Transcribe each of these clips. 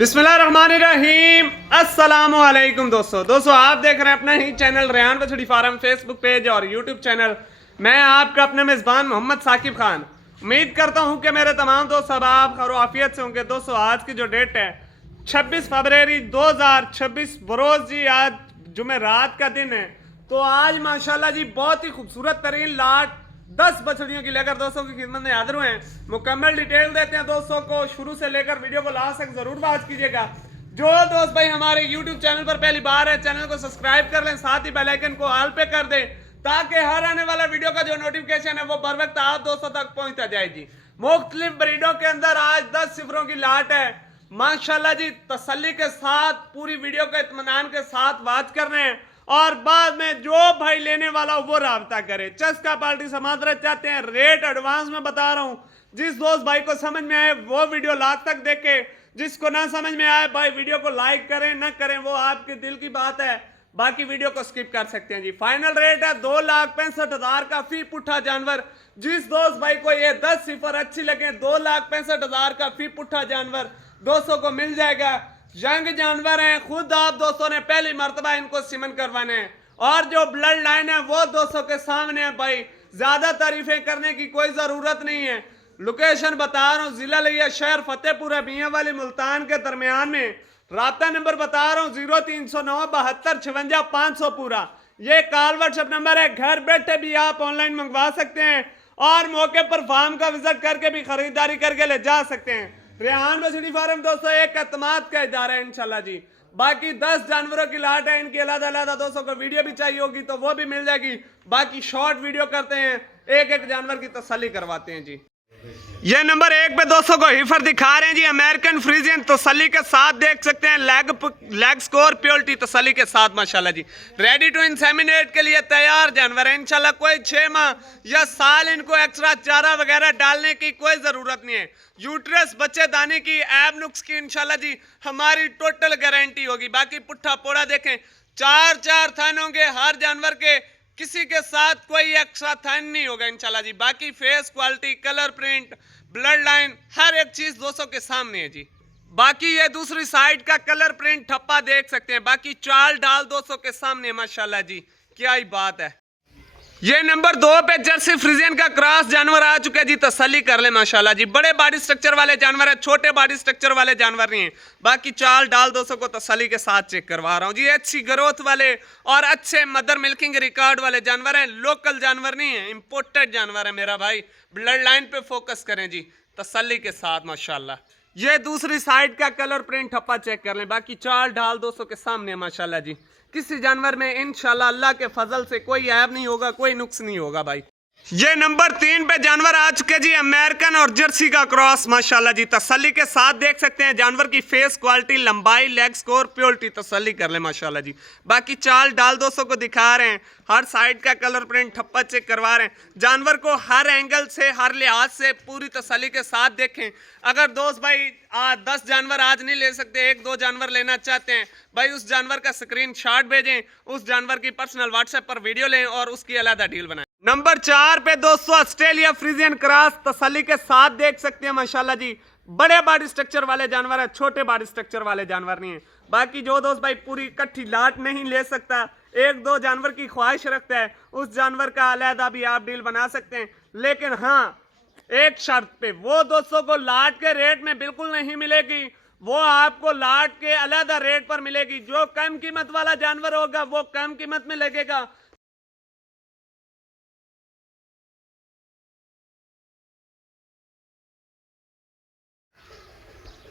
बिस्मिल्लाहिर्रहमानिर्रहीम। अस्सलामुअलैकुम दोस्तों आप देख रहे हैं अपना ही चैनल रेहान बछड़ी फार्म फेसबुक पेज और यूट्यूब चैनल। मैं आपका अपने मेज़बान मोहम्मद साकिब खान। उम्मीद करता हूं कि मेरे तमाम दोस्त अब खैर आफियत से होंगे। दोस्तों आज की जो डेट है 26 फरवरी 2026 बरोज जी, आज जुमेरात का दिन है। तो आज माशाल्लाह जी बहुत ही खूबसूरत तरीन लाट 10 बछड़ियों की लेकर दोस्तों की खिदमत में हाजिर हुए हैं। मुकम्मल डिटेल देते हैं दोस्तों को, शुरू से लेकर वीडियो को लास्ट तक जरूर बात कीजिएगा। जो दोस्त भाई हमारे YouTube चैनल पर पहली बार है, चैनल को सब्सक्राइब कर लें, साथ ही बेल आइकन को ऑल पे कर दें ताकि हर आने वाला वीडियो का जो नोटिफिकेशन है वो बर वक्त आप दोस्तों तक पहुंचता जाए जी। मुख्तलिफ ब्रीडों के अंदर आज 10 सिफरों की लाट है माशाल्लाह जी। तसल्ली के साथ पूरी वीडियो को इत्मीनान के साथ बात कर रहे हैं और बाद में जो भाई लेने वाला वो राब्ता करे। चस्का पार्टी समादरत चाहते हैं, रेट एडवांस में बता रहा हूं। जिस दोस्त भाई को समझ में आए वो वीडियो लास्ट तक देखे, जिसको ना समझ में आए भाई वीडियो को लाइक करें ना करें वो आपके दिल की बात है, बाकी वीडियो को स्किप कर सकते हैं जी। फाइनल रेट है 2,65,000 का फी पुट्ठा जानवर। जिस दोस्त भाई को ये 10 सिफर अच्छी लगे 2,65,000 का फी पुट्ठा जानवर दोस्तों को मिल जाएगा। यंग जानवर हैं, खुद आप दोस्तों ने पहली मर्तबा इनको सीमन करवाने हैं और जो ब्लड लाइन है वो दोस्तों के सामने है भाई। ज्यादा तारीफें करने की कोई जरूरत नहीं है। लोकेशन बता रहा हूँ, जिला लिया शहर फतेहपुर है, मियाँ वाली मुल्तान के दरमियान में। राब्ता नंबर बता रहा हूँ 0309 72 56 500 पूरा। ये कॉल व्हाट्सएप नंबर है। घर बैठे भी आप ऑनलाइन मंगवा सकते हैं और मौके पर फार्म का विजिट करके भी खरीदारी करके ले जा सकते हैं। रेहान बछड़ी फार्म दोस्तों एक एतमाद का इदारा है इंशाल्लाह जी। बाकी 10 जानवरों की लाट है, इनकी अलग-अलग दोस्तों को वीडियो भी चाहिए होगी तो वो भी मिल जाएगी। बाकी शॉर्ट वीडियो करते हैं, एक एक जानवर की तसल्ली करवाते हैं जी। ये नंबर 1 पे दोस्तों को हिफर दिखा रहे हैं जी, अमेरिकन फ्रीजियन तसल्ली के साथ देख सकते हैं। लेग स्कोर प्योरिटी तसल्ली के साथ माशाल्लाह जी। रेडी टू इंसेमिनेट के लिए तैयार जानवर है इंशाल्लाह। कोई 6 माह या साल इनको एक्स्ट्रा चारा वगैरह डालने की कोई जरूरत नहीं है। यूट्रस बच्चेदानी की ऐब नुक्स की इंशाल्लाह जी हमारी टोटल गारंटी होगी। बाकी पुट्ठा पोड़ा देखें, 4 थन होंगे हर जानवर के, किसी के साथ कोई एक्स्ट्रा थन नहीं होगा इंशाल्लाह जी। बाकी face quality, colour print, bloodline हर एक चीज दोस्तों के सामने है जी। बाकी ये दूसरी साइड का कलर प्रिंट ठप्पा देख सकते हैं। बाकी चाल डाल दोस्तों के सामने माशाल्लाह जी, क्या ही बात है। ये नंबर 2 पे जर्सी फ्रीजियन का क्रॉस जानवर आ चुका है जी, तसल्ली कर ले माशाल्लाह जी। बड़े बॉडी स्ट्रक्चर वाले जानवर है, छोटे बॉडी स्ट्रक्चर वाले जानवर नहीं है। बाकी चाल डाल दोस्तों को तसल्ली के साथ चेक करवा रहा हूँ जी। अच्छी ग्रोथ वाले और अच्छे मदर मिल्किंग रिकॉर्ड वाले जानवर हैं, लोकल जानवर नहीं है, इंपोर्टेड जानवर है मेरा भाई। ब्लड लाइन पे फोकस करें जी तसल्ली के साथ माशाल्लाह। ये दूसरी साइड का कलर प्रिंट ठप्पा चेक कर लें। बाकी चाल डाल दोस्तों के सामने माशाल्लाह जी। किसी जानवर में इंशाल्लाह अल्लाह के फजल से कोई ऐब नहीं होगा, कोई नुक्स नहीं होगा भाई। ये नंबर 3 पे जानवर आ चुके जी, अमेरिकन और जर्सी का क्रॉस माशाल्लाह जी। तसल्ली के साथ देख सकते हैं जानवर की फेस क्वालिटी, लंबाई, लेग स्कोर, प्योरिटी तसल्ली कर ले माशाल्लाह जी। बाकी चाल डाल दोस्तों को दिखा रहे हैं, हर साइड का कलर प्रिंट ठप्पा चेक करवा रहे हैं। जानवर को हर एंगल से, हर लिहाज से पूरी तसल्ली के साथ देखें। अगर दोस्त भाई 10 जानवर आज नहीं ले सकते, 1-2 जानवर लेना चाहते हैं भाई, उस जानवर का स्क्रीन शॉट भेजें, उस जानवर की पर्सनल व्हाट्सएप पर वीडियो लें और उसकी अलग डील बनाएं। नंबर 4 पे दोस्तों ऑस्ट्रेलिया फ्रीजियन क्रॉस तसल्ली के साथ देख सकते हैं माशाल्लाह जी। बड़े बॉडी स्ट्रक्चर वाले जानवर है, छोटे बॉडी स्ट्रक्चर वाले जानवर नहीं है। बाकी जो दोस्त भाई पूरी इकट्ठी लाट नहीं ले सकता, 1-2 जानवर की ख्वाहिश रखता है, उस जानवर का अलहदा भी आप डील बना सकते हैं। लेकिन हाँ, एक शर्त पे, वो दोस्तों को लाट के रेट में बिल्कुल नहीं मिलेगी, वो आपको लाट के अलहदा रेट पर मिलेगी। जो कम कीमत वाला जानवर होगा वो कम कीमत में लगेगा।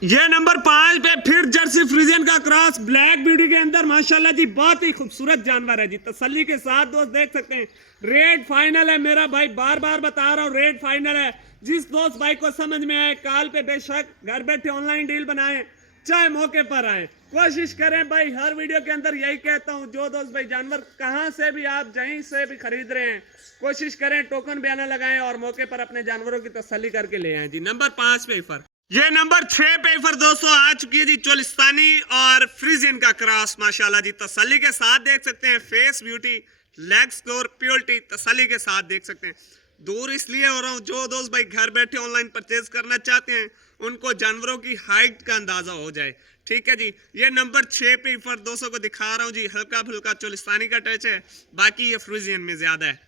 ये नंबर 5 पे फिर जर्सी फ्रीजियन का क्रॉस ब्लैक ब्यूटी के अंदर माशाल्लाह जी, बहुत ही खूबसूरत जानवर है जी। तसल्ली के साथ दोस्त देख सकते हैं। रेट फाइनल है मेरा भाई, बार बार बता रहा हूँ रेट फाइनल है। जिस दोस्त भाई को समझ में आए कॉल पे बेशक घर बैठे ऑनलाइन डील बनाएं, चाहे मौके पर आए। कोशिश करें भाई, हर वीडियो के अंदर यही कहता हूँ, जो दोस्त भाई जानवर कहाँ से भी आप जहीं से भी खरीद रहे हैं, कोशिश करें टोकन बयाना लगाएं और मौके पर अपने जानवरों की तसल्ली करके ले आए जी। नंबर 5 पे फर ये नंबर 6 पे फिर दोस्तों आ चुकी है जी, चोलिस्तानी और फ्रीजियन का क्रॉस माशाल्लाह जी। तसल्ली के साथ देख सकते हैं, face beauty, leg score, purity तसल्ली के साथ देख सकते हैं। दूर इसलिए हो रहा हूँ, जो दोस्त भाई घर बैठे ऑनलाइन परचेज करना चाहते हैं उनको जानवरों की हाइट का अंदाजा हो जाए। ठीक है जी। ये नंबर 6 पे ईफर दोस्तों को दिखा रहा हूँ जी, हल्का फुल्का चोलिस्तानी का टच है, बाकी ये फ्रीजियन में ज्यादा है।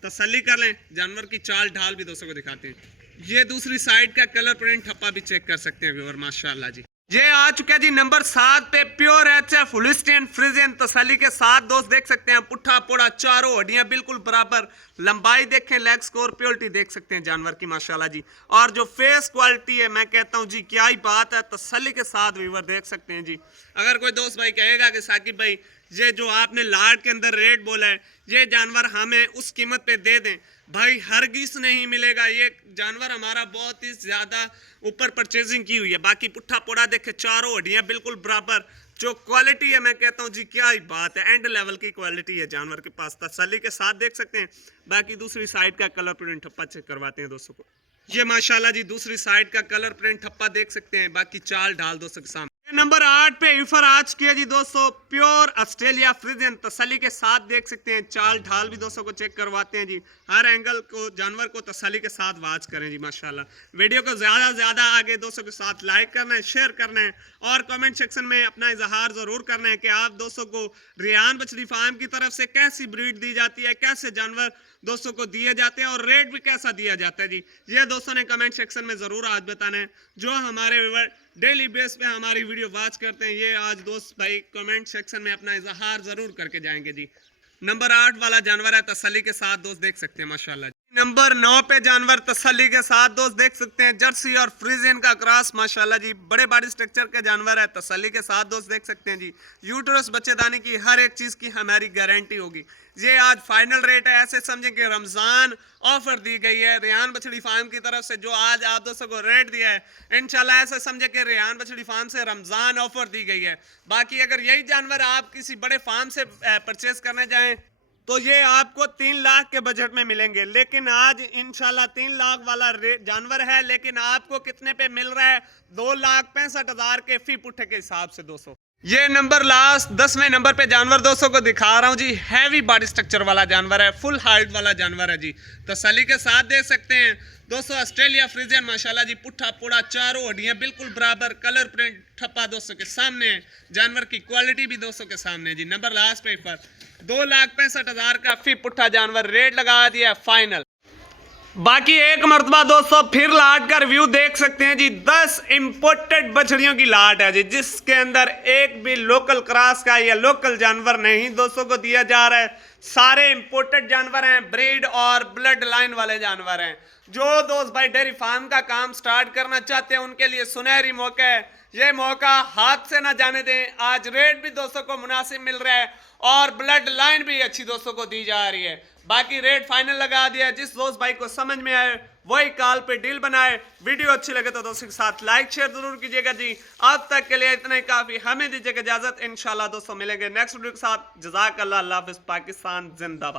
तसल्ली कर लें। जानवर की चाल ढाल भी दोस्तों को दिखाते हैं। ये दूसरी साइड का कलर प्रिंट ठप्पा भी चेक कर सकते हैं व्यूअर, माशाल्लाह जी। ये आ चुका है जी नंबर 7 पे प्योर एचएफ होलिस्टियन फ्रीजियन तसल्ली के साथ दोस्त देख सकते हैं। पुट्ठा पोड़ा चारों हड्डियां बिल्कुल बराबर, लंबाई देखें, लेग स्कोर, प्योरिटी देख सकते हैं जानवर की माशाल्लाह जी। और जो फेस क्वालिटी है मैं कहता हूं जी क्या ही बात है, तसल्ली के साथ व्यूअर देख सकते हैं जी। अगर कोई दोस्त भाई कहेगा कि साकिब भाई ये जो आपने लाट के अंदर रेट बोला है ये जानवर हमें उस कीमत पे दे दें, भाई हरगिज नहीं मिलेगा। ये जानवर हमारा बहुत ही ज्यादा ऊपर परचेजिंग की हुई है। बाकी पुट्ठा पोड़ा देखे, चारों हड्डियां बिल्कुल बराबर, जो क्वालिटी है मैं कहता हूं जी क्या ही बात है, एंड लेवल की क्वालिटी है जानवर के पास, तसल्ली के साथ देख सकते हैं। बाकी दूसरी साइड का कलर प्रिंट ठप्पा चेक करवाते हैं दोस्तों को। ये माशाल्लाह जी दूसरी साइड का कलर प्रिंट ठप्पा देख सकते हैं, बाकी चाल ढाल दोस्तों के सामने। नंबर 8 पे ईफर आज किया जी दोस्तों, प्योर ऑस्ट्रेलिया फ्रीजियन तसल्ली के साथ देख सकते हैं। चाल ढाल भी दोस्तों को चेक करवाते हैं जी, हर एंगल को जानवर को तसल्ली के साथ वाच करें जी माशाल्लाह। वीडियो को ज़्यादा से ज़्यादा आगे दोस्तों के साथ लाइक करना है, शेयर करना है और कमेंट सेक्शन में अपना इजहार ज़रूर करना है कि आप दोस्तों को रेहान बछड़ी फार्म की तरफ से कैसी ब्रीड दी जाती है, कैसे जानवर दोस्तों को दिए जाते हैं और रेट भी कैसा दिया जाता है जी। ये दोस्तों ने कमेंट सेक्शन में ज़रूर आज बताना है। जो हमारे व्यूअर डेली बेस पे हमारी वीडियो वॉच करते हैं, ये आज दोस्त भाई कमेंट सेक्शन में अपना इजहार ज़रूर करके जाएंगे जी। नंबर 8 वाला जानवर है, तसल्ली के साथ दोस्त देख सकते हैं माशाल्लाह। नंबर 9 पे जानवर तसल्ली के साथ दोस्त देख सकते हैं, जर्सी और फ्रीजियन का क्रॉस माशाल्लाह जी, बड़े बॉडी स्ट्रक्चर के जानवर है, तसल्ली के साथ दोस्त देख सकते हैं जी। यूटरस बच्चेदानी की हर एक चीज़ की हमारी गारंटी होगी। ये आज फाइनल रेट है, ऐसे समझें कि रमज़ान ऑफर दी गई है रेहान बछड़ी फार्म की तरफ से, जो आज आप दोस्तों को रेट दिया है इंशाल्लाह ऐसे समझे कि रेहान बछड़ी फार्म से रमज़ान ऑफर दी गई है। बाकी अगर यही जानवर आप किसी बड़े फार्म से परचेज करने जाएं तो ये आपको 3 लाख के बजट में मिलेंगे, लेकिन आज इंशाल्लाह 3 लाख वाला जानवर है, लेकिन आपको कितने पे मिल रहा है, 2,65,000 के फी पुट्ठे के हिसाब से दोस्तों। ये नंबर लास्ट 10वें नंबर पे जानवर दोस्तों को दिखा रहा हूँ जी, हैवी बॉडी स्ट्रक्चर वाला जानवर है, फुल हाइट वाला जानवर है जी, तसल्ली के साथ देख सकते हैं दोस्तों। ऑस्ट्रेलिया फ्रीजियन माशाल्लाह जी, पुट्ठा पुड़ा चारों हड्डियां बिल्कुल बराबर, कलर प्रिंट ठप्पा दोस्तों के सामने है, जानवर की क्वालिटी भी दोस्तों के सामने जी। नंबर लास्ट पे पर 2,65,000 का फी पुट्ठा जानवर रेट लगा दिया फाइनल। बाकी एक मरतबा दोस्तों फिर लाट का रिव्यू देख सकते हैं जी। 10 इंपोर्टेड बछड़ियों की लाट है जी, जिसके अंदर एक भी लोकल क्रॉस का या लोकल जानवर नहीं दोस्तों को दिया जा रहा है। सारे इंपोर्टेड जानवर हैं, ब्रीड और ब्लड लाइन वाले जानवर हैं। जो दोस्त भाई डेयरी फार्म का काम स्टार्ट करना चाहते हैं उनके लिए सुनहरी मौका है, ये मौका हाथ से ना जाने दें। आज रेट भी दोस्तों को मुनासिब मिल रहा है और ब्लड लाइन भी अच्छी दोस्तों को दी जा रही है। बाकी रेट फाइनल लगा दिया, जिस दोस्त भाई को समझ में आए वही कॉल पे डील बनाए। वीडियो अच्छी लगे तो दोस्तों के साथ लाइक शेयर जरूर कीजिएगा जी। अब तक के लिए इतना ही काफी, हमें दीजिएगा इजाजत। इंशाल्लाह दोस्तों मिलेंगे नेक्स्ट वीडियो के साथ। जज़ाकल्लाह, अल्लाह हाफ़िज़, पाकिस्तान जिंदाबाद।